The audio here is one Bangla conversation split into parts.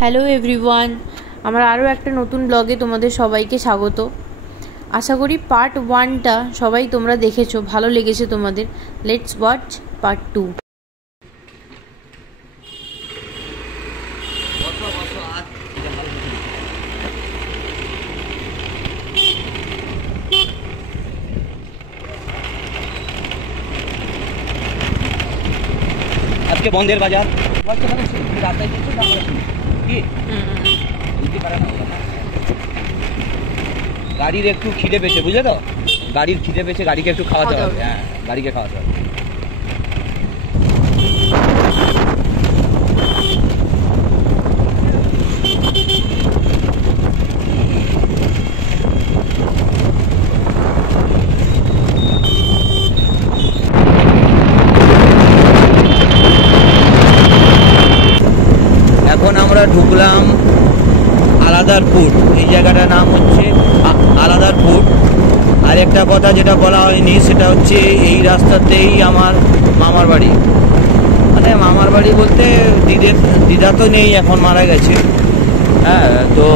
হ্যালো এভরিওয়ান, আমার আরও একটা নতুন ব্লগে তোমাদের সবাইকে স্বাগত। আশা করি পার্ট 1টা সবাই তোমরা দেখেছো, ভালো লেগেছে তোমাদের। Let's watch part 2। আজকে বন্ধের বাজার গাড়ির একটু খিদে পেয়েছে, বুঝলে তো? গাড়ির খিদে পেয়েছে, গাড়িকে একটু খাওয়াতে হবে। হ্যাঁ, গাড়িকে খাওয়াতে হবে। এখন আমরা ঢুকলাম আলাদারপুর। এই জায়গাটার নাম হচ্ছে আলাদারপুর। আর একটা কথা যেটা বলা হয়নি, সেটা হচ্ছে এই রাস্তাতেই আমার মামার বাড়ি। মানে মামার বাড়ি বলতে দিদা তো নেই, এখন মারা গেছে। হ্যাঁ, তো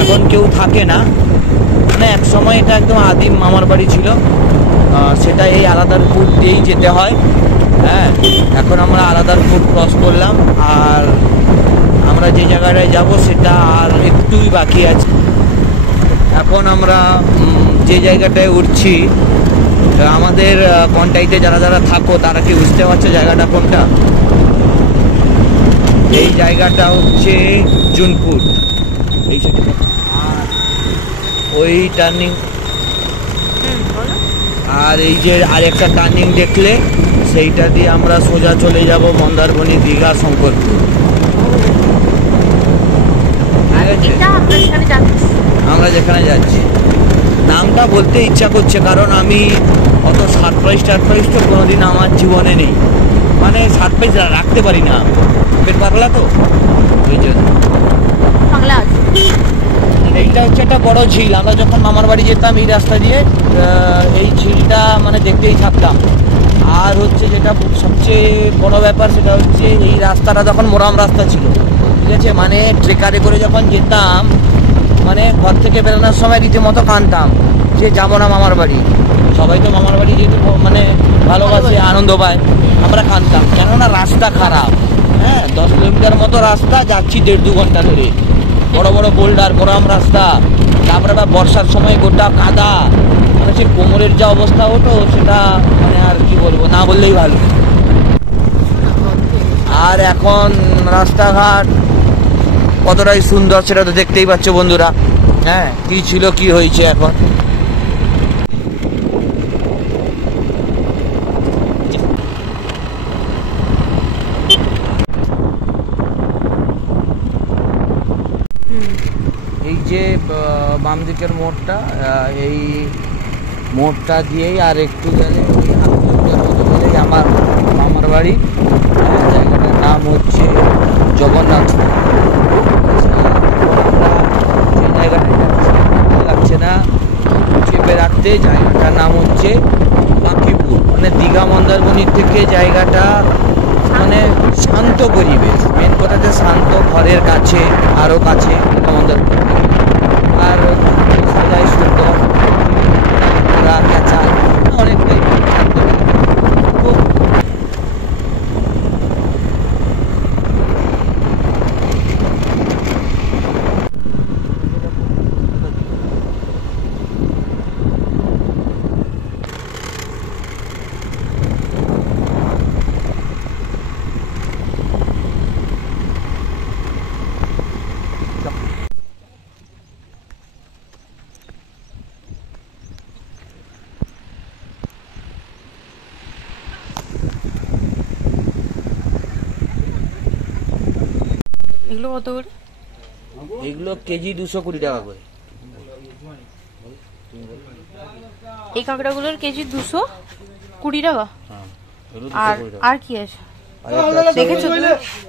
এখন কেউ থাকে না। মানে এক সময় এটা একদম আদিম মামার বাড়ি ছিল। সেটা এই আলাদারপুর দিয়েই যেতে হয়। হ্যাঁ, এখন আমরা আলাদারপুর ক্রস করলাম। আর আমরা যে জায়গাটায় যাব সেটা আর একটুই বাকি আছে। এখন আমরা যে জায়গাটায় উঠছি, আমাদের কন্টাইতে যারা যারা থাকো তারা কি বুঝতে পারছো জায়গাটা কোনটা? এই জায়গাটা হচ্ছে জুনপুর। এই ওই টার্নিং, আর এই যে আরেকটা টার্নিং দেখলে সেইটা দিয়ে আমরা সোজা চলে যাব মন্দারমণি, দীঘা, শঙ্করপুর। আমরা যেখানে যাচ্ছি নামটা বলতে ইচ্ছা করছে, কারণ আমি অত সারপ্রাইজ তো কোনোদিন আমার জীবনে নেই। মানে সারপ্রাইজ রাখতে পারি না, পেট পাগলা তো, ওই জন্য। এইটা হচ্ছে একটা বড় ঝিল। আমরা যখন মামার বাড়ি যেতাম এই রাস্তা দিয়ে, এই ঝিলটা মানে দেখতেই থাকতাম। আর হচ্ছে যেটা সবচেয়ে বড় ব্যাপার, সেটা হচ্ছে এই রাস্তাটা যখন মোরাম রাস্তা ছিল, ঠিক আছে, মানে ট্রেকারে করে যখন যেতাম, মানে ঘর থেকে বেরোনোর সময় রীতিমতো কাঁদতাম যে যাবো না মামার বাড়ি। সবাই তো মামার বাড়ি যেহেতু মানে ভালোবাসে, আনন্দ পায়, আমরা কাঁদতাম, কেননা রাস্তা খারাপ। হ্যাঁ, 10 কিলোমিটার মতো রাস্তা, যাচ্ছি 1.5-2 ঘন্টা ধরে। বড় বড় বোল্ডার, মোরাম রাস্তা, তারপরে আবার বর্ষার সময় গোটা কাদা। মানে সে কোমরের যা অবস্থা হতো, সেটা মানে আর কি বলবো, না বললেই ভালো। আর এখন রাস্তাঘাট কতটাই সুন্দর সেটা তো দেখতেই পাচ্ছ বন্ধুরা। হ্যাঁ, কি ছিল কি হয়েছে এখন। এই যে বাম দিকের মোড়টা, এই মোড়টা দিয়েই আর একটু গেলে আমার মামার বাড়ি। জায়গাটার নাম হচ্ছে জগন্নাথ। যে জায়গাটায় লাগছে না চেপে রাখতে, জায়গাটার নাম হচ্ছে বাঁকিপুর। মানে দীঘা মন্দারমণির থেকে জায়গাটা মানে শান্ত পরিবেশ। মেন কথা যে শান্ত, ঘরের কাছে, আরও কাছে মন্দারমণি। আর সবাই সুন্দর, ওরা ক্যাচা অনেকটাই শান্ত। এগুলো কত করে? এগুলো কেজি 220 টাকা করে। এই কাঁকড়াগুলোর কেজি 220 টাকা। আর কি আছে দেখেছো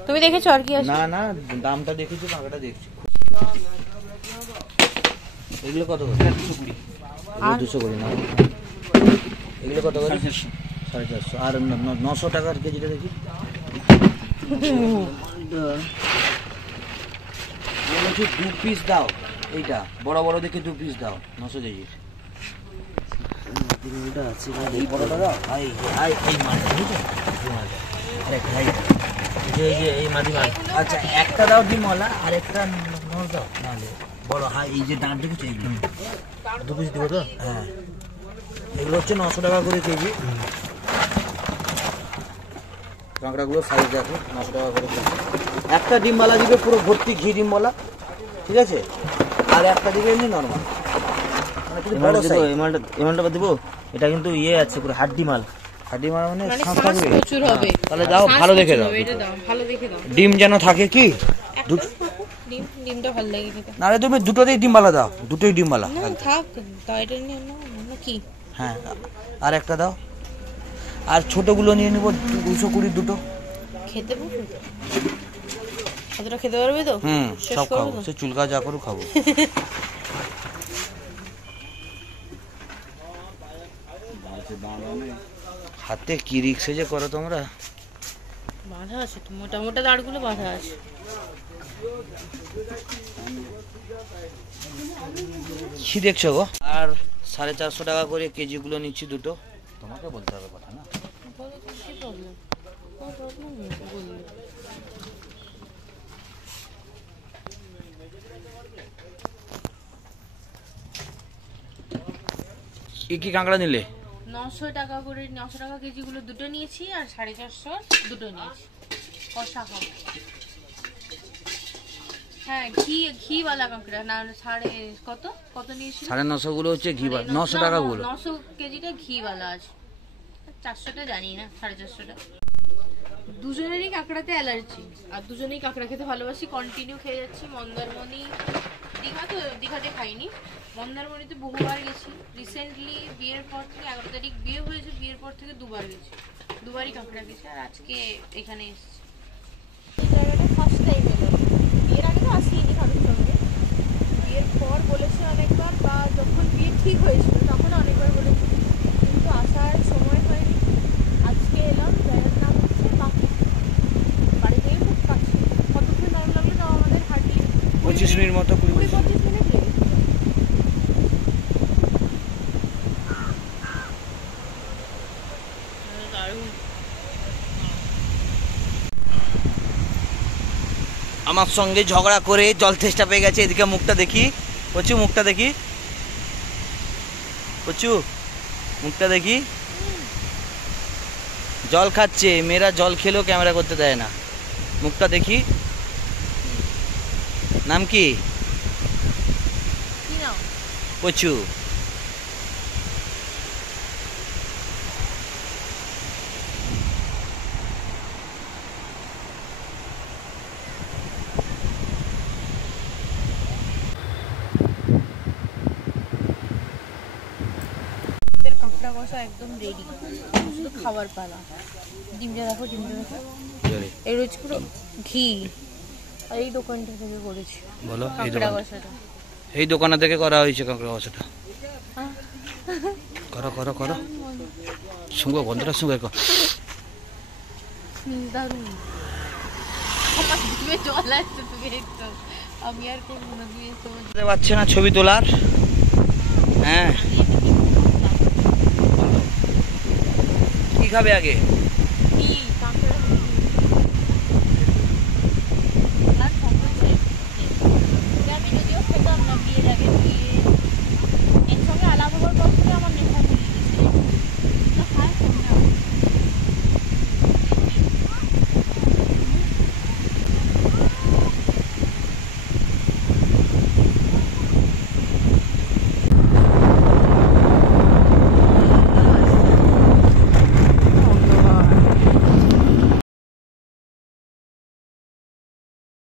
তুমি? দেখেছো আর কি আছে? না না, দামটা দেখেছি, কাঁকড়া দেখছি। এগুলো কত করে? 220 না, এগুলো কত করে? 450। আর 900 টাকার কেজিটা দেখি। বলছি 2 পিস দাও, এইটা বড় বড় দেখে 2 পিস দাও 900 কেজি। এই বড়টা দাও, এই মাছটা বুঝছো, আরেকটা এই মাটি মাছ। আচ্ছা একটা দাও ডিমওয়ালা, আর একটা নর দাও নাহলে বড়। হ্যাঁ এই যে দাঁত দেখেছো এইগুলো 2 পিস দিব তো? হ্যাঁ এগুলো হচ্ছে 900 টাকা করে কেজি। কাঁকড়াগুলো সাইজ দেখো 900 টাকা করে কেজি। একটা ডিমওয়ালা দিবে পুরো ভর্তি ঘি ডিমওয়ালা, ঠিক আছে? আর একটা দিবে এমনি নর্মাল। এমানটা দিব, এটা কিন্তু ইয়ে আছে পুরো হাড্ডি মাল। হাড্ডি মাল মানে শ্বাস থাকবে প্রচুর হবে। তাহলে দাও ভালো দেখে দাও, এটা দাও ভালো দেখে দাও। ডিম যেন থাকে কি ডিমটা ভালো লাগে খেতে। নারে তুমি দুটোতেই ডিমওয়ালা দাও, দুটোই ডিমওয়ালা না থাক, তাই এটা নিয়ে নাও কি। হ্যাঁ আর একটা দাও, আর ছোটগুলো নিয়ে নিব 220 দুটো। খেতে পারবে কতটা খেতে পারবে তো? সব খাবো, সে চুলকা যা করো খাবো। হাতে কি রিক্সে যে করো তোমরা। বাঁধা আছে তো, মোটা মোটা দাঁড়গুলো বাঁধা আছে। কি দেখছো গো? আর 450 টাকা করে কেজি গুলো নিচ্ছি দুটো। তোমাকে বলতে হবে কথা না। কি কাঁকড়া নিলে? 900 টাকা করে, 900 টাকা কেজি গুলো দুটো নিয়েছি, আর 450 দুটো নিয়েছি। কষা খাবো। হ্যাঁ ঘিওয়ালা কাঁকড়া না, কত নিয়েছি? 950 গুলো হচ্ছে ঘিওয়ালা, 900 টাকা গুলো। 900 কেজিটা ঘিওয়ালা আছে, 400টা জানি না, 450টা। দুজনেরই কাঁকড়াতে অ্যালার্জি, আর দুজনেই কাঁকড়া খেতে ভালোবাসি, কন্টিনিউ খেয়ে যাচ্ছি। মন্দারমণি, দীঘাতে খাইনি, মন্দারমণিতে বহুবার গেছি। রিসেন্টলি বিয়ের পর থেকে, 11 তারিখ বিয়ে হয়েছে, বিয়ের পর থেকে দুবার গেছি, দুবারই কাঁকড়া গেছি। আর আজকে এখানে এসেছি। এই জায়গাটা ফার্স্ট টাইম এলাম, বিয়ের আগে তো আসিনি কারোর সঙ্গে। বিয়ের পর বলেছি অনেকবার, বা যখন বিয়ে ঠিক হয়েছিল তখন অনেকবার বলেছি, কিন্তু আসার সময় হয়নি। আজকে এলাম। জায়গার নাম হচ্ছে বাকি। বাড়ি থেকে খুব কাছে। কতক্ষণ টাইম লাগলো তাও আমাদের হাঁটি 25 মিনিট মতো, 20-25 মিনিট লেগেছে। আমার সঙ্গে ঝগড়া করে জল তেষ্টা পেয়ে গেছে। এদিকে মুখটা দেখি, পচু মুখটা দেখি, পচু মুখটা দেখি। জল খাচ্ছে, মেয়েরা জল খেলেও ক্যামেরা করতে দেয় না। মুখটা দেখি। নাম কি? পচু। কাঁকড়া কষা একদম রেডি, শুধু খাবার পালা। ডিমটা দেখো, ডিমটা দেখো, এই রোজ পুরো ঘি। আর এই দোকানটা থেকে করেছি, বলো কাঁকড়া কষাটা এই দোকান থেকে করা হয়েছে। কাঁকড়া কষাটা করো করো করো, সঙ্গে গন্ধটা সঙ্গে দারুণ। জল আসছে, তুমি একটু, আমি আর করবো না, তুমি পাচ্ছে না ছবি তোলার। হ্যাঁ কি খাবে আগে?